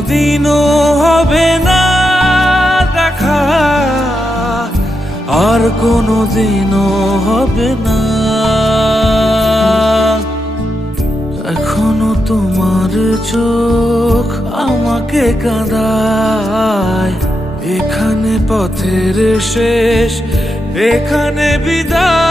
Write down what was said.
দিনও হবে না দেখা। আর কোনো দিনও হবে না। এখনও তোমার চোখ আমাকে কাঁদায়। এখানে পথের শেষ, এখানে বিদায়।